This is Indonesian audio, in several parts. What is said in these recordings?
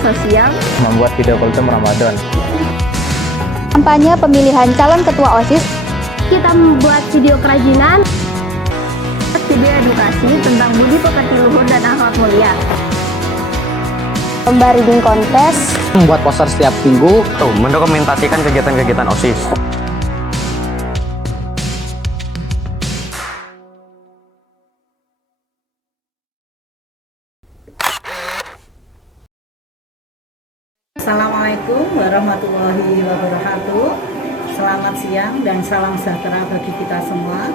sosial, membuat video kultum Ramadan, kampanye pemilihan calon ketua OSIS, kita membuat video kerajinan, video edukasi tentang budi pekerti luhur dan akhlak mulia, lomba reading kontes, membuat poster setiap minggu, mendokumentasikan kegiatan-kegiatan OSIS. Assalamualaikum warahmatullahi wabarakatuh. Selamat siang dan salam sejahtera bagi kita semua,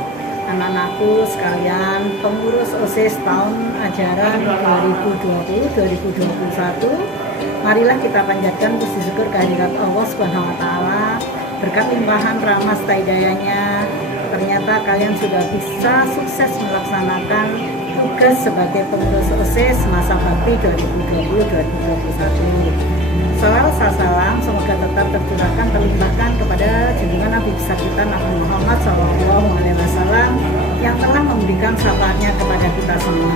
anak-anakku sekalian, pengurus OSIS tahun ajaran 2020-2021. Marilah kita panjatkan puji syukur kehadirat Allah Subhanahu wa taala, berkat limpahan rahmat hidayahnya. Ternyata kalian sudah bisa sukses melaksanakan tugas sebagai pengurus OSIS masa bakti 2020-2021. Salawat salam semoga tetap tercurahkan, terlimpahkan kepada junjungan Nabi besar kita Nabi Muhammad SAW yang telah memberikan syafaatnya kepada kita semua.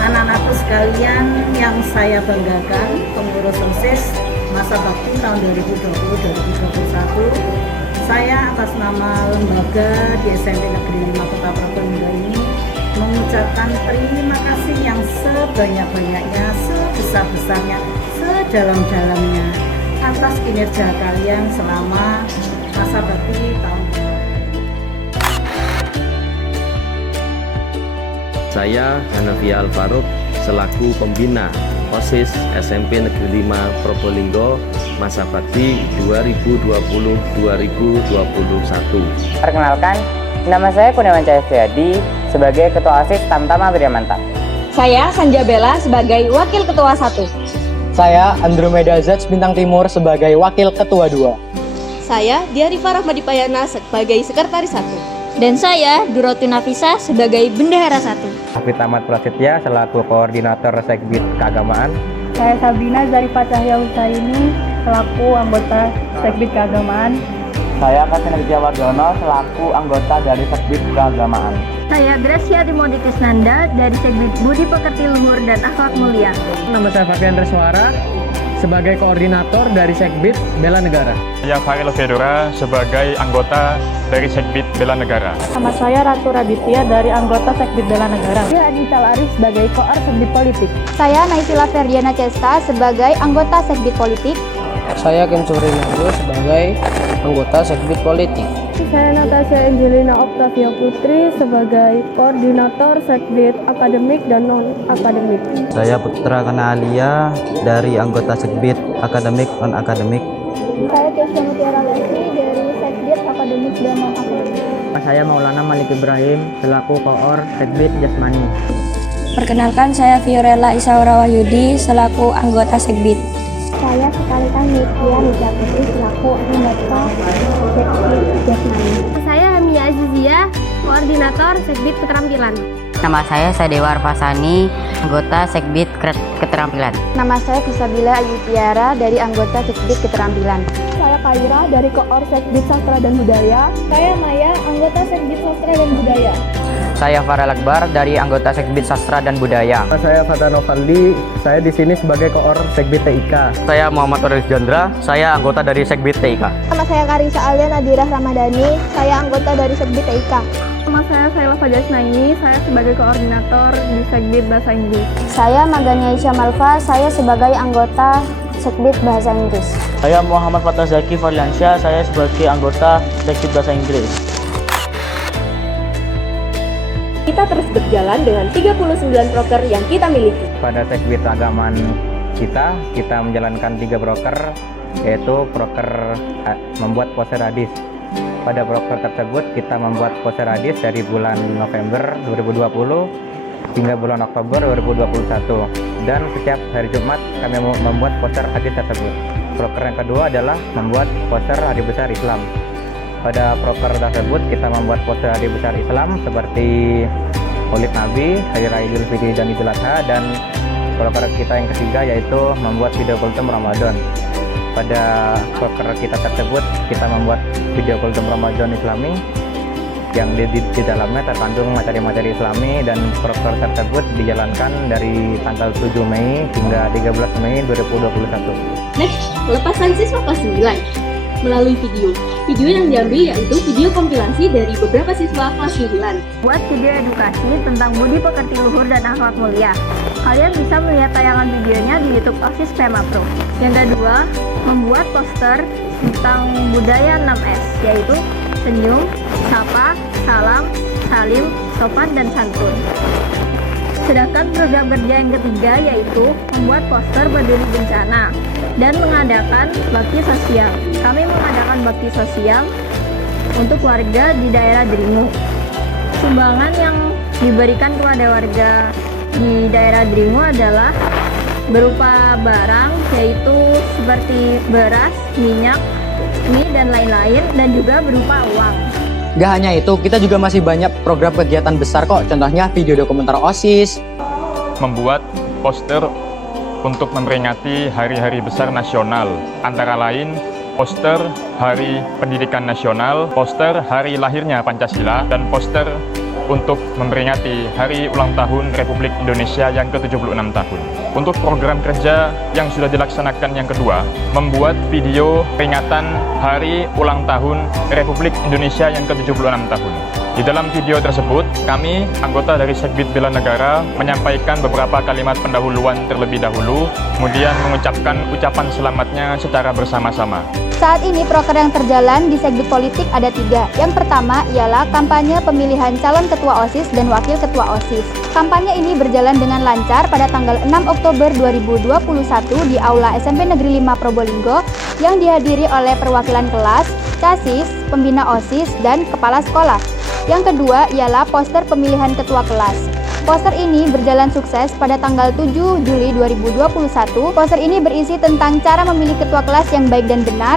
Anak-anakku sekalian yang saya banggakan, pengurus OSIS masa bakti tahun 2020-2021, saya atas nama lembaga di SMP Negeri 5 Kota Probolinggo ini mengucapkan terima kasih yang sebanyak-banyaknya, sebesar-besarnya, sedalam-dalamnya atas kinerja kalian selama masa bakti tahun. Saya Hanafi Al-Faruq selaku pembina OSIS SMP Negeri 5 Probolinggo masa bakti 2020-2021. Perkenalkan, nama saya Kurniawan Cahyadi sebagai Ketua OSIS Tamtama Priamantap. saya Sanja Bella sebagai Wakil Ketua 1. Saya Andromeda Zats Bintang Timur sebagai Wakil Ketua 2. Saya Diarifah Rahmadipayana sebagai Sekretaris 1. Dan saya Durauti Nafisa sebagai Bendahara 1. Hafid Ahmad Prasetya selaku Koordinator Segbit Keagamaan, saya Sabrina Zarifah Cahya Husaini selaku anggota Segbit Keagamaan, Saya Kasen Wijawardiono selaku anggota dari Segbit Keagamaan. saya Gracia Timodi Krisnanda dari Segbit Budi Pekerti Luhur dan Akhlak Mulia. Nama saya Fabian Reswara sebagai Koordinator dari Segbit Bela Negara. Saya Faril Fedora sebagai anggota dari Segbit Bela Negara. Nama saya Ratu Raditya dari anggota Segbit Bela Negara. Saya Adita Laris sebagai Koor Segbit Politik. Saya Naisila Ferdiana Cesta sebagai anggota Segbit Politik. Saya Kim Surinado sebagai anggota Segbit Politik. Saya Natasha Angelina Octavia Putri sebagai Koordinator Segbit Akademik dan Non-Akademik. Saya Putra Kanalia dari anggota Segbit Akademik Non-Akademik. Saya Kesha Mutiara Lesti dari Segbit Akademik dan Non-Akademik. Saya Maulana Malik Ibrahim selaku Koor Segbit Jasmani. Perkenalkan, saya Fiorella Isaura Wahyudi selaku anggota Segbit. Saya Sekalikan Nitya Hijaputri selaku anggota Segbit Jasmani. Saya Hamia Azizia, Koordinator Segbit Keterampilan. Nama saya Sadewa Arfasani, anggota Segbit Keterampilan. Nama saya Kisabila Ayu Tiara dari anggota Segbit Keterampilan. Saya Kaira dari Koor Segbit Sastra dan Budaya. Saya Maya, anggota Segbit Sastra dan Budaya. Saya Farel Akbar dari anggota Segbit Sastra dan Budaya. Saya Fatano Faldi, saya di sini sebagai Koor Segbit TIK. Saya Muhammad Oris Jandra, saya anggota dari Segbit TIK. Nama saya Karisa Alia Nadirah Ramadhani, saya anggota dari Segbit TIK. Nama saya Saila Fajasnaini, saya sebagai Koordinator di Segbit Bahasa Inggris. Saya Magania Isya Malfa, saya sebagai anggota Segbit Bahasa Inggris. Saya Muhammad Fatah Zaki Farliansyah, saya sebagai anggota Segbit Bahasa Inggris. Kita terus berjalan dengan 39 broker yang kita miliki. pada Segbit Keagamaan kita menjalankan 3 broker, yaitu broker membuat poster hadis. Pada broker tersebut kita membuat poster hadis dari bulan November 2020 hingga bulan Oktober 2021, dan setiap hari Jumat kami membuat poster hadis tersebut. Broker yang kedua adalah membuat poster hari besar Islam. Pada broker tersebut kita membuat poster hari besar Islam seperti Maulid Nabi, Hari Raya Idul Fitri dan Idul Adha, dan broker kita yang ketiga yaitu membuat video kultum Ramadan. Pada broker kita tersebut kita membuat video kultum Ramadan Islami yang di dalamnya terkandung materi-materi Islami, dan proker tersebut dijalankan dari tanggal 7 Mei hingga 13 Mei 2021. Next, pelepasan siswa kelas 9 melalui video. Video yang diambil yaitu video kompilasi dari beberapa siswa kelas 9. Buat video edukasi tentang budi pekerti luhur dan akhlak mulia. Kalian bisa melihat tayangan videonya di YouTube OSIS PEMA Pro. Yang kedua, membuat poster tentang budaya 6S, yaitu senyum, sapa, salam, salim, sopan, dan santun. Sedangkan program kerja yang ketiga yaitu membuat poster peduli bencana dan mengadakan bakti sosial. Kami mengadakan bakti sosial untuk warga di daerah Dringu. Sumbangan yang diberikan kepada warga di daerah Dringu adalah berupa barang, yaitu seperti beras, minyak, mie, dan lain-lain, dan juga berupa uang. Gak hanya itu, kita juga masih banyak program kegiatan besar kok, contohnya video dokumenter OSIS. Membuat poster untuk memperingati hari-hari besar nasional, antara lain poster Hari Pendidikan Nasional, poster hari lahirnya Pancasila, dan poster untuk memperingati Hari Ulang Tahun Republik Indonesia yang ke-76 tahun. Untuk program kerja yang sudah dilaksanakan yang kedua, membuat video peringatan Hari Ulang Tahun Republik Indonesia yang ke-76 tahun. Di dalam video tersebut, kami, anggota dari Segbit Bela Negara, menyampaikan beberapa kalimat pendahuluan terlebih dahulu, kemudian mengucapkan ucapan selamatnya secara bersama-sama. Saat ini proker yang terjalan di Segbit Politik ada 3. Yang pertama ialah kampanye pemilihan calon ketua OSIS dan wakil ketua OSIS. Kampanye ini berjalan dengan lancar pada tanggal 6 Oktober 2021 di Aula SMP Negeri 5 Probolinggo yang dihadiri oleh perwakilan kelas, casis, pembina OSIS, dan kepala sekolah. Yang kedua ialah poster pemilihan ketua kelas. Poster ini berjalan sukses pada tanggal 7 Juli 2021. Poster ini berisi tentang cara memilih ketua kelas yang baik dan benar.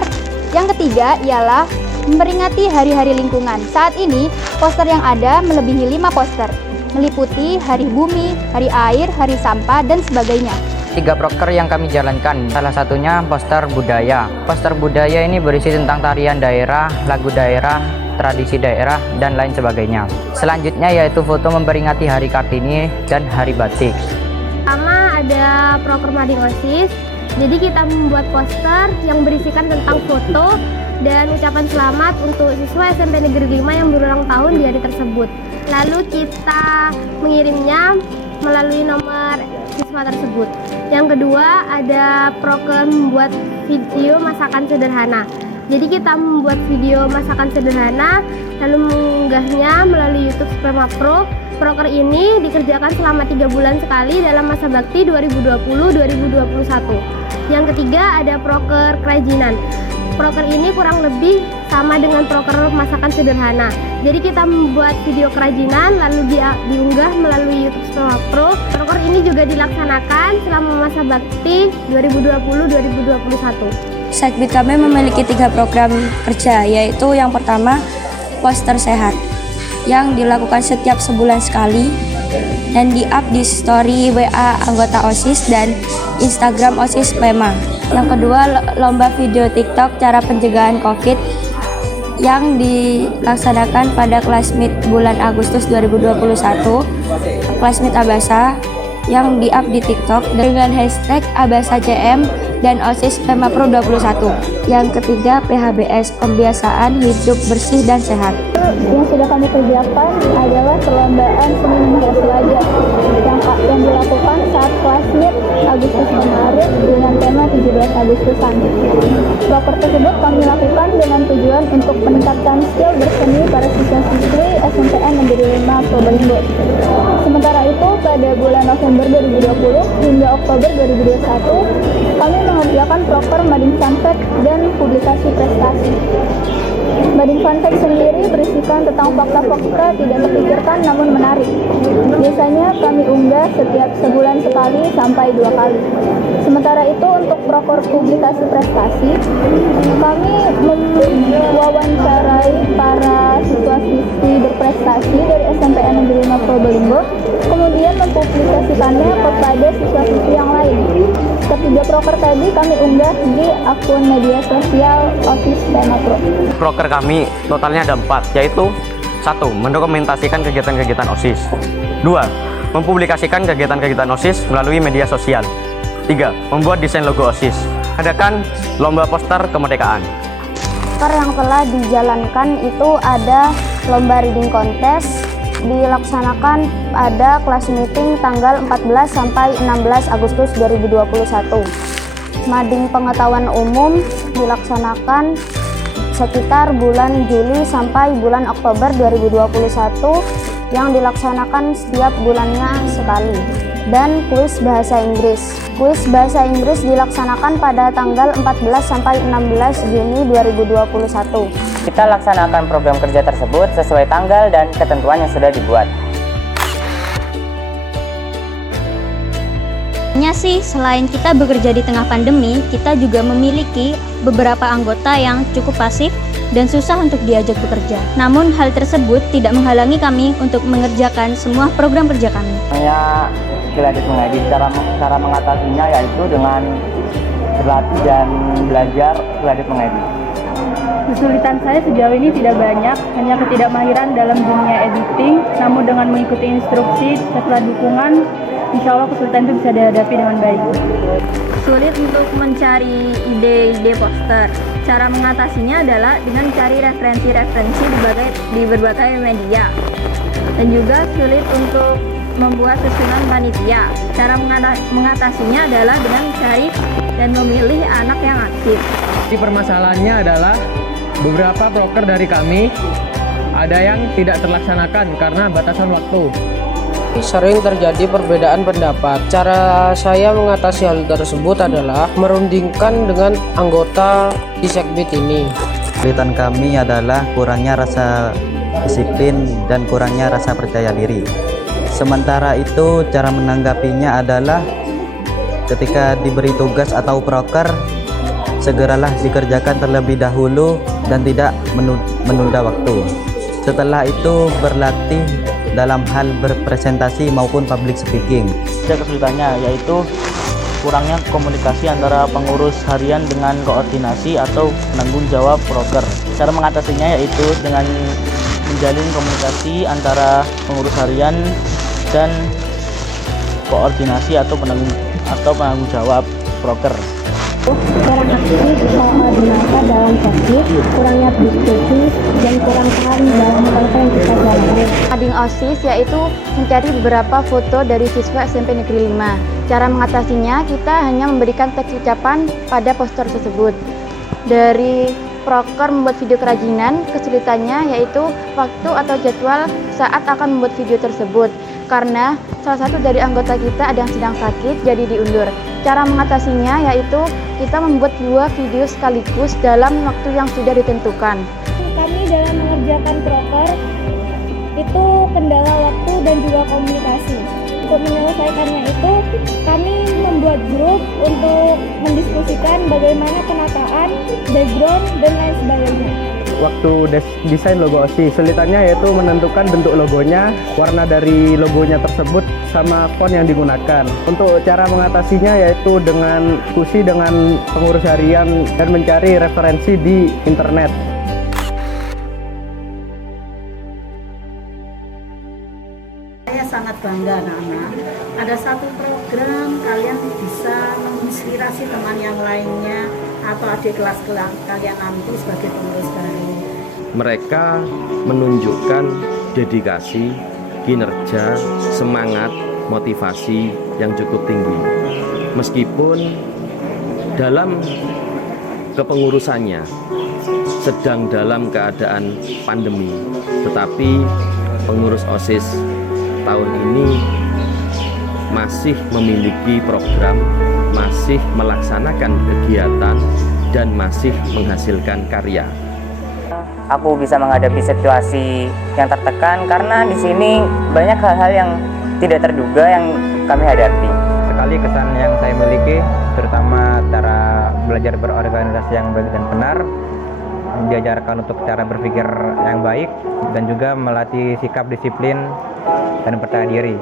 Yang ketiga ialah memperingati hari-hari lingkungan. Saat ini, poster yang ada melebihi 5 poster, meliputi Hari Bumi, Hari Air, Hari Sampah, dan sebagainya. 3 proker yang kami jalankan, salah satunya poster budaya. Poster budaya ini berisi tentang tarian daerah, lagu daerah, tradisi daerah, dan lain sebagainya. Selanjutnya yaitu foto memperingati Hari Kartini dan Hari Batik. Pertama ada proker mading OSIS. Jadi kita membuat poster yang berisikan tentang foto dan ucapan selamat untuk siswa SMP Negeri 5 yang berulang tahun di hari tersebut. Lalu kita mengirimnya melalui nomor siswa tersebut. Yang kedua ada proker membuat video masakan sederhana. Jadi kita membuat video masakan sederhana lalu mengunggahnya melalui YouTube PEMA Pro. Proker ini dikerjakan selama 3 bulan sekali dalam masa bakti 2020-2021. Yang ketiga ada proker kerajinan. Proker ini kurang lebih sama dengan proker masakan sederhana. Jadi kita membuat video kerajinan lalu diunggah melalui YouTube PEMA Pro. Proker ini juga dilaksanakan selama masa bakti 2020-2021. Segbit kami memiliki 3 program kerja, yaitu yang pertama poster sehat yang dilakukan setiap sebulan sekali dan di-up di story WA anggota OSIS dan Instagram OSIS PEMA. Yang kedua lomba video TikTok cara pencegahan COVID yang dilaksanakan pada Classmeet bulan Agustus 2021, Classmeet Abasa yang di-up di TikTok dengan hashtag AbasaCM dan OSIS PEMA Pro 21. Yang ketiga PHBS, pembiasaan hidup bersih dan sehat. Yang sudah kami kerjakan adalah perlombaan seni menghias wajah yang dilakukan saat Classmeet Agustus kemarin dengan tema 17 Agustusan. Proker tersebut kami lakukan dengan tujuan untuk meningkatkan skill berseni para siswa-siswi SMPN Negeri 5 Probolinggo. Sementara itu pada bulan November 2020 hingga Oktober 2021 kami mengerjakan proker mading fun fact dan publikasi prestasi. Mading fun fact sendiri berisikan tentang fakta-fakta tidak terpikirkan namun menarik. Biasanya kami unggah setiap sebulan sekali sampai 2 kali. Sementara itu untuk proker publikasi prestasi, kami mewawancarai para siswa-siswi berprestasi dari SMPN Negeri 5 Probolinggo, kemudian mempublikasikannya kepada siswa-siswi yang lain. Ketiga proker tadi kami unggah di akun media sosial OSIS PEMA Pro. Proker kami totalnya ada 4, yaitu 1. Mendokumentasikan kegiatan-kegiatan OSIS. 2. Mempublikasikan kegiatan-kegiatan OSIS melalui media sosial. 3. Membuat desain logo OSIS. Adakan lomba poster kemerdekaan. Yang telah dijalankan itu ada lomba reading contest, dilaksanakan pada kelas meeting tanggal 14 sampai 16 Agustus 2021. Mading pengetahuan umum dilaksanakan sekitar bulan Juli sampai bulan Oktober 2021 yang dilaksanakan setiap bulannya sekali. Dan kuis bahasa Inggris. Kuis bahasa Inggris dilaksanakan pada tanggal 14 sampai 16 Juni 2021. Kita laksanakan program kerja tersebut sesuai tanggal dan ketentuan yang sudah dibuat. Selain kita bekerja di tengah pandemi, kita juga memiliki beberapa anggota yang cukup pasif dan susah untuk diajak bekerja. Namun hal tersebut tidak menghalangi kami untuk mengerjakan semua program kerja kami. Saya Gladys mengedit. Cara mengatasinya yaitu dengan berlatih dan belajar Gladys mengedit. Kesulitan saya sejauh ini tidak banyak, hanya ketidakmahiran dalam dunia editing. Namun dengan mengikuti instruksi setelah dukungan, insya Allah kesulitan itu bisa dihadapi dengan baik. Sulit untuk mencari ide-ide poster. Cara mengatasinya adalah dengan cari referensi-referensi di berbagai media. Dan juga sulit untuk membuat susunan panitia. Cara mengatasinya adalah dengan mencari dan memilih anak yang aktif. Jadi permasalahannya adalah beberapa proker dari kami ada yang tidak terlaksanakan karena batasan waktu. Sering terjadi perbedaan pendapat. Cara saya mengatasi hal tersebut adalah merundingkan dengan anggota di Sekbid ini. Kesulitan kami adalah kurangnya rasa disiplin dan kurangnya rasa percaya diri. Sementara itu cara menanggapinya adalah ketika diberi tugas atau proker, segeralah dikerjakan terlebih dahulu dan tidak menunda waktu. Setelah itu berlatih dalam hal berpresentasi maupun public speaking. Kesulitannya yaitu kurangnya komunikasi antara pengurus harian dengan koordinasi atau penanggung jawab proker. Cara mengatasinya yaitu dengan menjalin komunikasi antara pengurus harian dan koordinasi atau penanggung jawab proker. Kurang aktif koordinasi dalam sesi, kurangnya diskusi, dan kurang paham dalam hal yang kita jalani. Mading OSIS yaitu mencari beberapa foto dari siswa SMP Negeri 5. Cara mengatasinya, kita hanya memberikan teks ucapan pada poster tersebut. Dari proker membuat video kerajinan, kesulitannya yaitu waktu atau jadwal saat akan membuat video tersebut. Karena salah satu dari anggota kita ada yang sedang sakit, jadi diundur. Cara mengatasinya yaitu kita membuat 2 video sekaligus dalam waktu yang sudah ditentukan. Kami dalam mengerjakan proker itu kendala waktu dan juga komunikasi. Untuk menyelesaikannya itu, kami membuat grup untuk mendiskusikan bagaimana penataan, background, dan lain sebagainya. Waktu desain logo OSIS, kesulitannya yaitu menentukan bentuk logonya, warna dari logonya tersebut, sama font yang digunakan. Untuk cara mengatasinya yaitu dengan diskusi dengan pengurus harian dan mencari referensi di internet. Saya sangat bangga anak-anak, ada satu program kalian bisa menginspirasi teman yang lainnya atau adik kelas kalian nanti sebagai pengurus baru. Mereka menunjukkan dedikasi, kinerja, semangat, motivasi yang cukup tinggi. Meskipun dalam kepengurusannya sedang dalam keadaan pandemi, tetapi pengurus OSIS tahun ini masih memiliki program, masih melaksanakan kegiatan, dan masih menghasilkan karya. Aku bisa menghadapi situasi yang tertekan karena di sini banyak hal-hal yang tidak terduga yang kami hadapi. Sekali kesan yang saya miliki, terutama cara belajar berorganisasi yang baik dan benar, diajarkan untuk cara berpikir yang baik, dan juga melatih sikap disiplin dan percaya diri.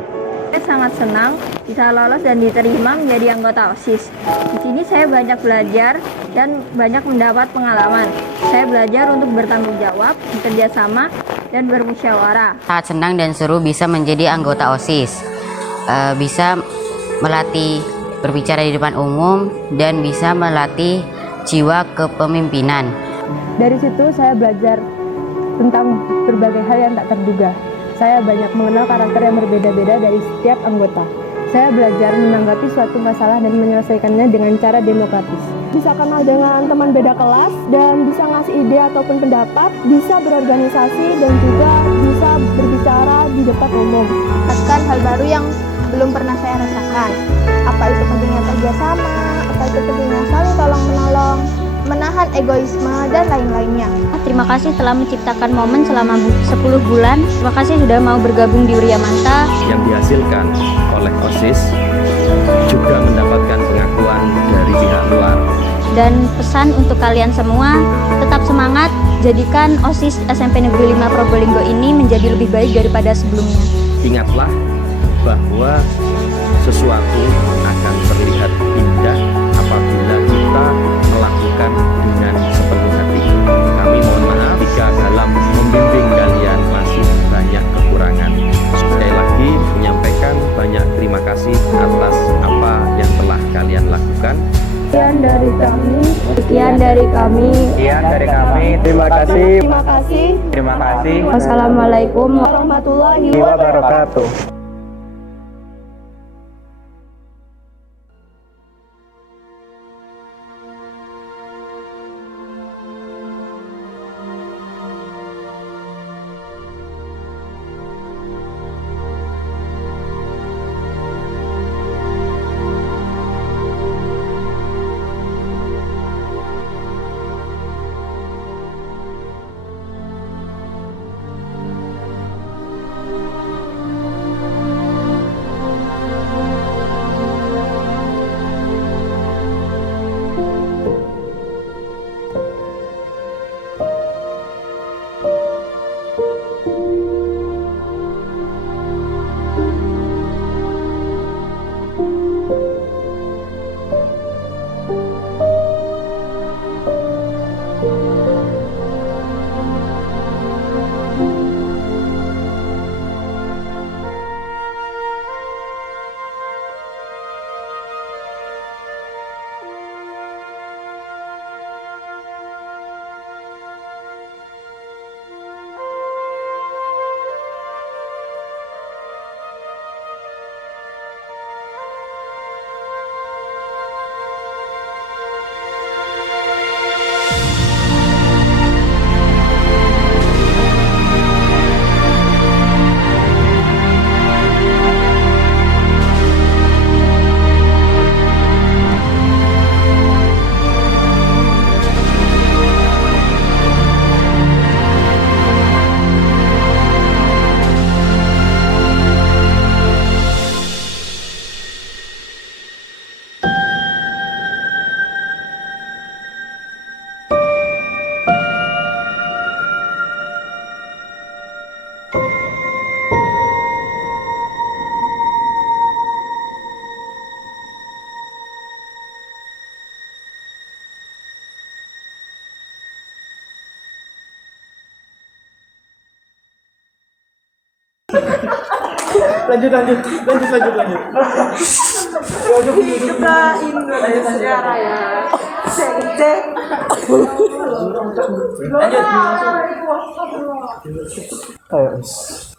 Saya sangat senang bisa lolos dan diterima menjadi anggota OSIS. Di sini saya banyak belajar dan banyak mendapat pengalaman. Saya belajar untuk bertanggung jawab, bekerja sama, dan bermusyawarah. Sangat senang dan seru bisa menjadi anggota OSIS. Bisa melatih berbicara di depan umum dan bisa melatih jiwa kepemimpinan. Dari situ saya belajar tentang berbagai hal yang tak terduga. Saya banyak mengenal karakter yang berbeda-beda dari setiap anggota. Saya belajar menanggapi suatu masalah dan menyelesaikannya dengan cara demokratis. Bisa kenal dengan teman beda kelas dan bisa ngasih ide ataupun pendapat, bisa berorganisasi dan juga bisa berbicara di depan umum. Mendapatkan hal baru yang belum pernah saya rasakan. Apa itu pentingnya kerjasama, apa itu pentingnya saling tolong-menolong, menahan egoisme, dan lain-lainnya. Terima kasih telah menciptakan momen selama 10 bulan. Terima kasih sudah mau bergabung di Uria Manta. Yang dihasilkan oleh OSIS juga mendapatkan pengakuan dari pihak luar. Dan pesan untuk kalian semua, tetap semangat, jadikan OSIS SMP Negeri 5 Probolinggo ini menjadi lebih baik daripada sebelumnya. Ingatlah bahwa sesuatu akan terlihat indah apabila kita melakukan dengan sepenuh hati. Kami mohon maaf jika dalam membimbing kalian masih banyak kekurangan. Sekali lagi menyampaikan banyak terima kasih atas apa yang telah kalian lakukan. Sekian dari kami. Sekian dari kami. Terima kasih. Terima kasih. Wassalamualaikum warahmatullahi wabarakatuh. Lanjut. Hiduplah Indonesia Raya. Lanjut.